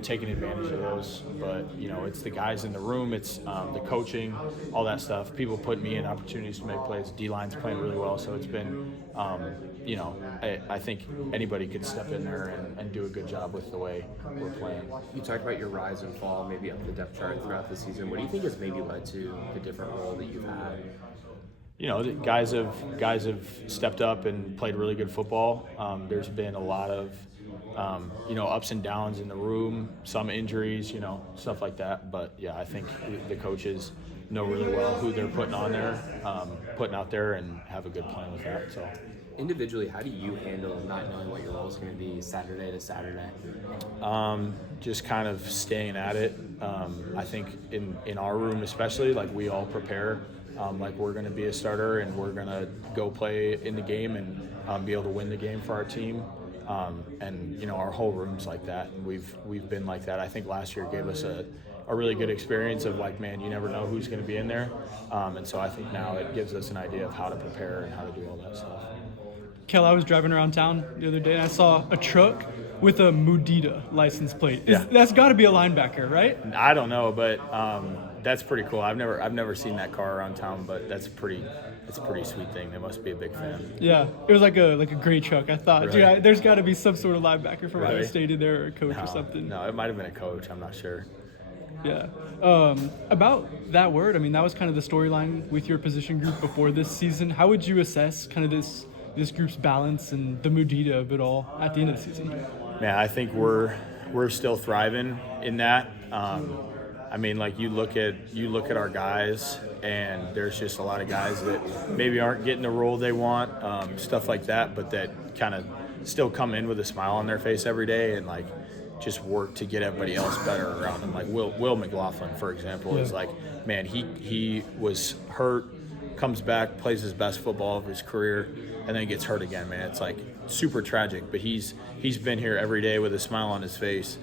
taking advantage of those. But, it's the guys in the room, it's the coaching, all that stuff. People put me in opportunities to make plays. D-line's playing really well, so it's been, I think anybody could step in there and do a good job with the way we're playing. You talked about your rise and fall, maybe up the depth chart throughout the season. What do you think has maybe led to the different role that you've had? The guys have stepped up and played really good football. There's been a lot of ups and downs in the room, some injuries, stuff like that. But yeah, I think the coaches know really well who they're putting out there, and have a good plan with that. So Individually, how do you handle not knowing what your role is going to be Saturday to Saturday? just kind of staying at it. I think in our room especially, like we all prepare. Like we're going to be a starter and we're going to go play in the game and be able to win the game for our team. And our whole room's like that, and we've been like that. I think last year gave us a really good experience of like, man, you never know who's going to be in there. And so I think now it gives us an idea of how to prepare and how to do all that stuff. Cael, I was driving around town the other day and I saw a truck with a Mudita license plate. That's got to be a linebacker, right? I don't know, but that's pretty cool. I've never seen that car around town, but it's a pretty sweet thing. They must be a big fan. Yeah, it was like a gray truck. I thought, Really? dude, there's got to be some sort of linebacker from Ohio Really? State in there, or a coach or something. No, it might have been a coach. I'm not sure. Yeah. About that word, I mean, that was kind of the storyline with your position group before this season. How would you assess kind of this group's balance and the Mudita of it all at the end of the season? Man, I think we're still thriving in that. I mean, like you look at our guys, and there's just a lot of guys that maybe aren't getting the role they want, stuff like that, but that kind of still come in with a smile on their face every day and like just work to get everybody else better around them. Like Will McLaughlin, for example, is like, man, he was hurt, comes back, plays his best football of his career, and then gets hurt again, man. It's like super tragic, but he's been here every day with a smile on his face,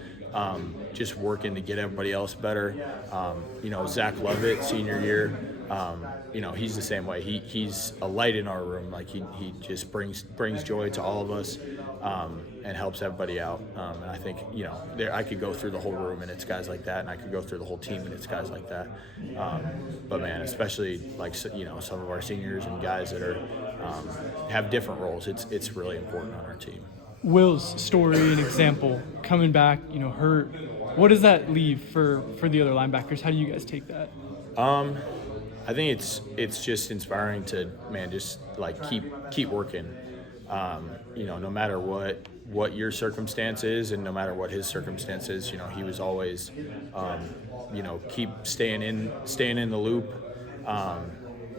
just working to get everybody else better. Zach Lovett, senior year, he's the same way. He's a light in our room. Like he just brings joy to all of us, and helps everybody out. And I think, I could go through the whole room and it's guys like that, and I could go through the whole team and it's guys like that. But man, especially like, some of our seniors and guys that are, have different roles, it's really important on our team. Will's story and example, coming back, hurt. What does that leave for the other linebackers? How do you guys take that? I think it's just inspiring to, man, just like keep working. No matter what your circumstance is, and no matter what his circumstance is, he was always, keep staying in the loop,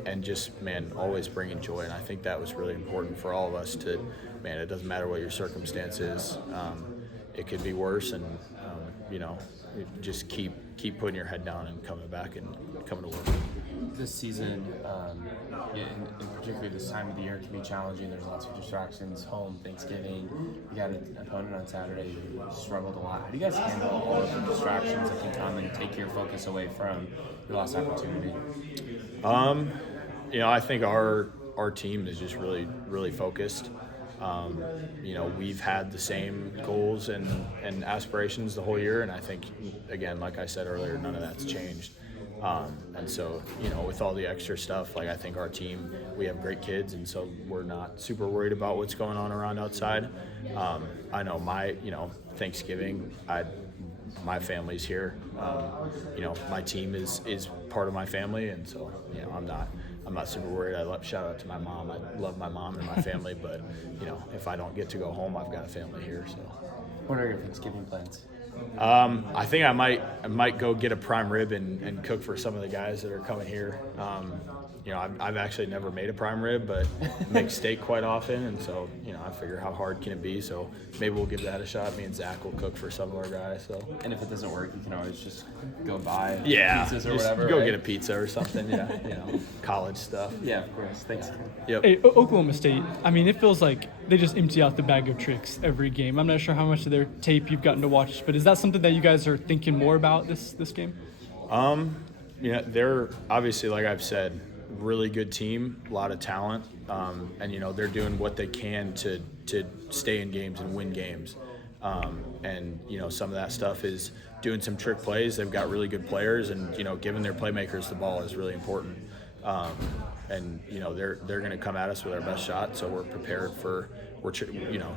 and just, man, always bringing joy. And I think that was really important for all of us to, man, it doesn't matter what your circumstance is. It could be worse, and just keep putting your head down and coming back and coming to work. This season, and particularly this time of the year, can be challenging. There's lots of distractions, home, Thanksgiving. You got an opponent on Saturday who struggled a lot. How do you guys handle all of the distractions that can come and take your focus away from your lost opportunity? I think our team is just really, really focused. We've had the same goals and aspirations the whole year, and I think, again, like I said earlier, none of that's changed. And so, with all the extra stuff, like I think our team, we have great kids, and so we're not super worried about what's going on around outside. I know Thanksgiving, my family's here. My team is part of my family, and so, I'm not super worried. Shout out to my mom. I love my mom and my family, but if I don't get to go home, I've got a family here. So, What are your Thanksgiving plans? I think I might go get a prime rib and cook for some of the guys that are coming here. I've actually never made a prime rib, but make steak quite often, and so I figure how hard can it be? So maybe we'll give that a shot. Me and Zach will cook for some of our guys. So, and if it doesn't work, you can always just go buy pizzas or whatever. Go right? get a pizza or something. Yeah, college stuff. Yeah, of course. Thanks. Yep. Hey, Oklahoma State, I mean, it feels like they just empty out the bag of tricks every game. I'm not sure how much of their tape you've gotten to watch, but is that something that you guys are thinking more about this game? They're obviously, like I've said, really good team, a lot of talent, and they're doing what they can to stay in games and win games. And, some of that stuff is doing some trick plays. They've got really good players, and, giving their playmakers the ball is really important. And they're going to come at us with our best shot, so we're prepared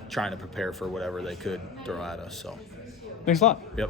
trying to prepare for whatever they could throw at us. So, Thanks a lot. yep.